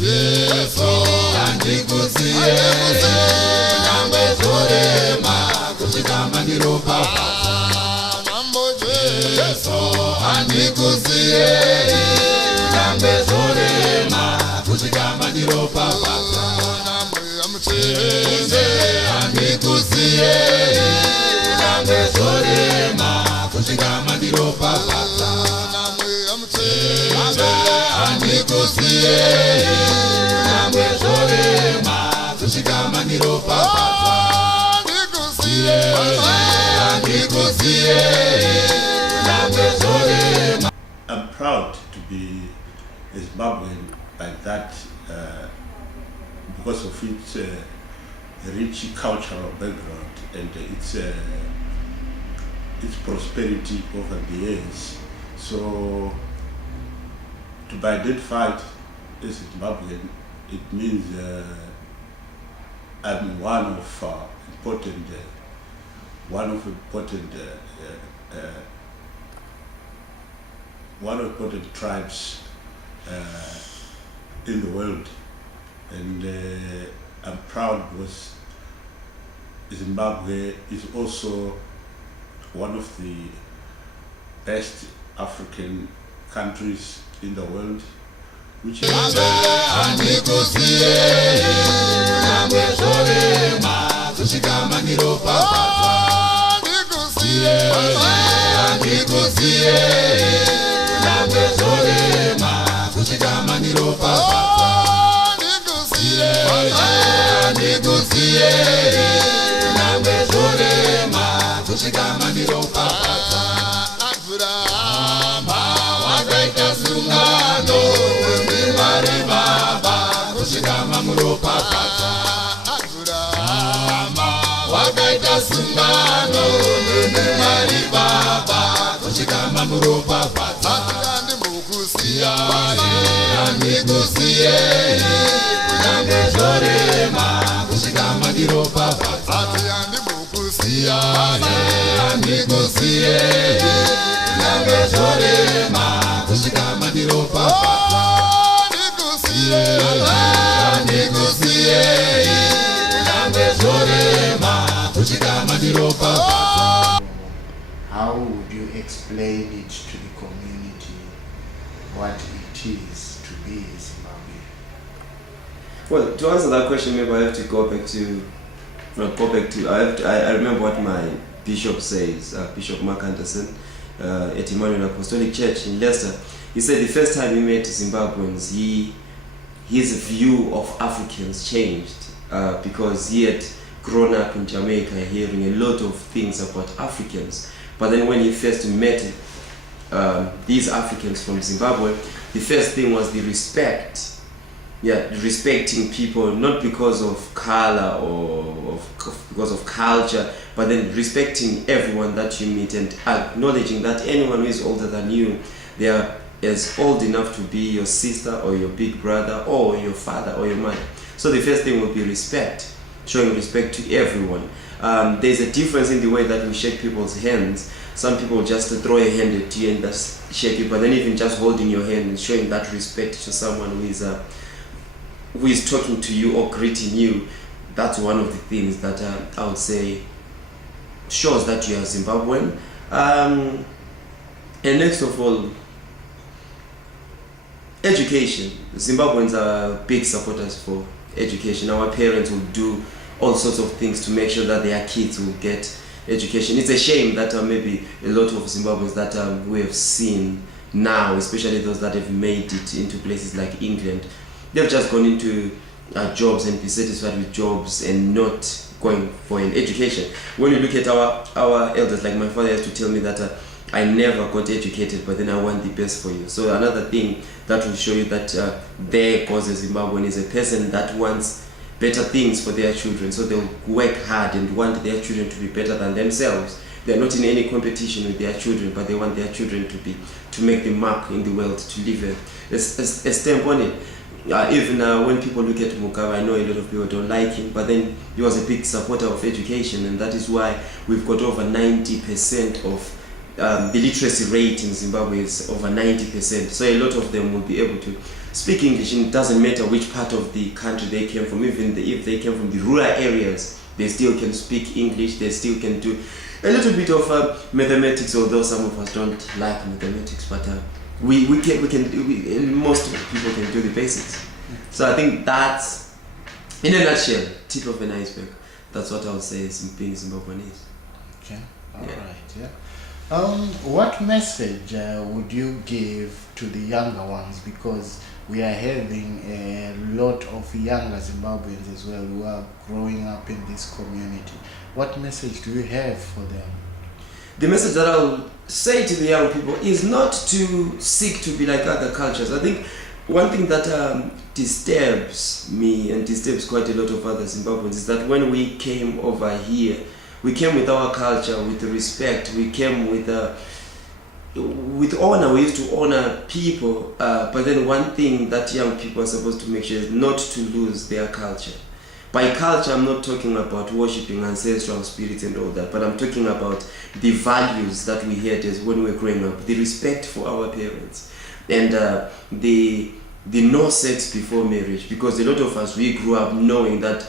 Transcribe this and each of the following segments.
Yeso andikusiye nyangwe zorema kusvika mandiropafadza. Yeso andikusiye nyangwe zorema kusvika mandiropafadza. Yeso andikusiye nyangwe zorema kusvika mandiropafadza. Yeso andikusiye nyangwe zorema kusvika mandiropafadza. I'm proud to be a Zimbabwean like that because of its rich cultural background and its prosperity over the years. So to be identified as a Zimbabwean, it means I'm one of important tribes in the world, and I'm proud because Zimbabwe is also one of the best African countries in the world, which is wakaita sungano nemari baba kusvika mamuropafadza. Andikusiye kunyange zorema kusvika mandiropafadza. Andikusiye kunyange zorema kusvika mandiropafadza. Andikusiye How would you explain it to the community what it is to be a Zimbabwean? Well, to answer that question, maybe I have to go back to. I remember what my bishop says, Bishop Mark Anderson, at Emmanuel Apostolic Church in Leicester. He said the first time he met Zimbabweans, his view of Africans changed because he had grown up in Jamaica hearing a lot of things about Africans. But then when he first met these Africans from Zimbabwe, the first thing was the respect. Yeah, respecting people, not because of color or because of culture, but then respecting everyone that you meet and acknowledging that anyone who is older than you, they are as old enough to be your sister or your big brother or your father or your mother. So the first thing will be respect. Showing respect to everyone. There's a difference in the way that we shake people's hands. Some people just throw a hand at you and just shake it, but then even just holding your hand and showing that respect to someone who is talking to you or greeting you, that's one of the things that I would say shows that you are Zimbabwean. And next of all, education. Zimbabweans are big supporters for education. Our parents will do all sorts of things to make sure that their kids will get education. It's a shame that maybe a lot of Zimbabweans that we have seen now, especially those that have made it into places like England, they've just gone into jobs and be satisfied with jobs and not going for an education. When you look at our elders, like my father used to tell me that I never got educated, but then I want the best for you. So another thing that will show you that there goes a Zimbabwean is a person that wants better things for their children. So they'll work hard and want their children to be better than themselves. They're not in any competition with their children, but they want their children to make the mark in the world, to leave a stamp on it. Even when people look at Mugabe, I know a lot of people don't like him, but then he was a big supporter of education, and that is why we've got over 90% of the literacy rate in Zimbabwe is over 90%. So a lot of them will be able to speak English, and it doesn't matter which part of the country they came from. Even if they came from the rural areas, they still can speak English. They still can do a little bit of mathematics, although some of us don't like mathematics, but most people can do the basics. So I think that's, in a nutshell, tip of an iceberg. That's what I would say is being Zimbabweanese. Okay, alright, yeah. What message would you give to the younger ones? Because we are having a lot of younger Zimbabweans as well who are growing up in this community. What message do you have for them? The message that I'll say to the young people is not to seek to be like other cultures. I think one thing that disturbs me and disturbs quite a lot of other Zimbabweans is that when we came over here, we came with our culture, with respect. We came with honor. We used to honor people. But then one thing that young people are supposed to make sure is not to lose their culture. By culture, I'm not talking about worshipping ancestral spirits and all that, but I'm talking about the values that we had as when we were growing up, the respect for our parents, and the no sex before marriage. Because a lot of us, we grew up knowing that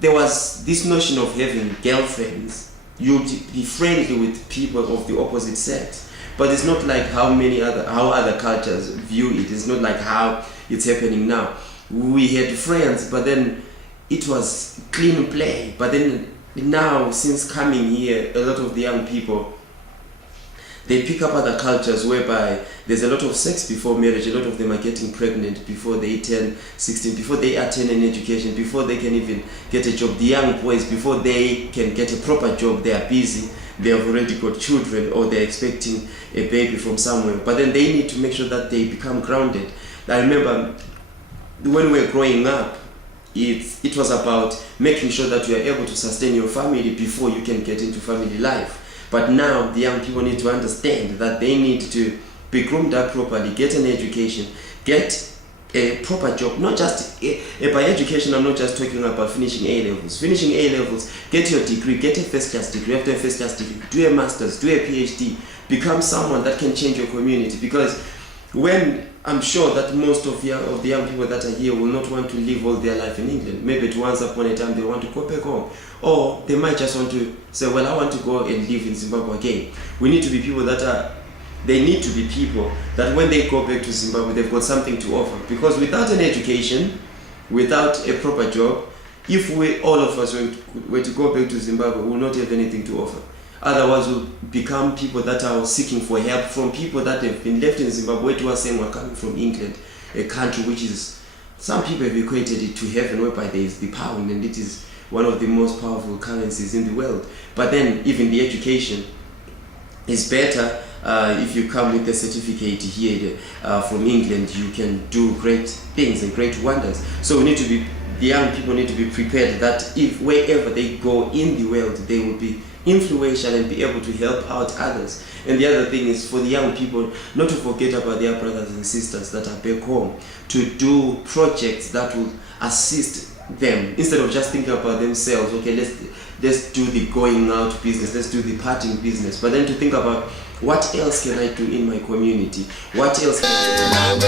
there was this notion of having girlfriends. You'd be friendly with people of the opposite sex, but it's not like how other cultures view it. It's not like how it's happening now. We had friends, but then it was clean play. But then now, since coming here, a lot of the young people, they pick up other cultures whereby there's a lot of sex before marriage. A lot of them are getting pregnant before they turn 16, before they attain an education, before they can even get a job. The young boys, before they can get a proper job, they are busy. They have already got children, or they're expecting a baby from somewhere. But then they need to make sure that they become grounded. I remember when we were growing up, it was about making sure that you are able to sustain your family before you can get into family life. But now the young people need to understand that they need to be groomed up properly, get an education, get a proper job. Not just by education, I'm not just talking about finishing A-levels. Finishing A-levels, get your degree, get a first-class degree. After a first-class degree, do a master's, do a PhD, become someone that can change your community. Because when I'm sure that most of the young people that are here will not want to live all their life in England. Maybe once upon a time they want to go back home. Or they might just want to say, well, I want to go and live in Zimbabwe again. We need to be people they need to be people that when they go back to Zimbabwe, they've got something to offer. Because without an education, without a proper job, if all of us were to go back to Zimbabwe, we will not have anything to offer. Otherwise, we'll become people that are seeking for help from people that have been left in Zimbabwe to us saying we're coming from England, a country which is, some people have equated it to heaven, whereby there is the pound, and it is one of the most powerful currencies in the world. But then even the education is better. If you come with a certificate here from England, you can do great things and great wonders. So the young people need to be prepared that if wherever they go in the world, they will be influential and be able to help out others. And the other thing is for the young people not to forget about their brothers and sisters that are back home, to do projects that will assist them instead of just thinking about themselves. Okay, let's do the going out business, let's do the partying business, but then to think about what else can I do in my community, what else can I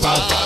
Papa.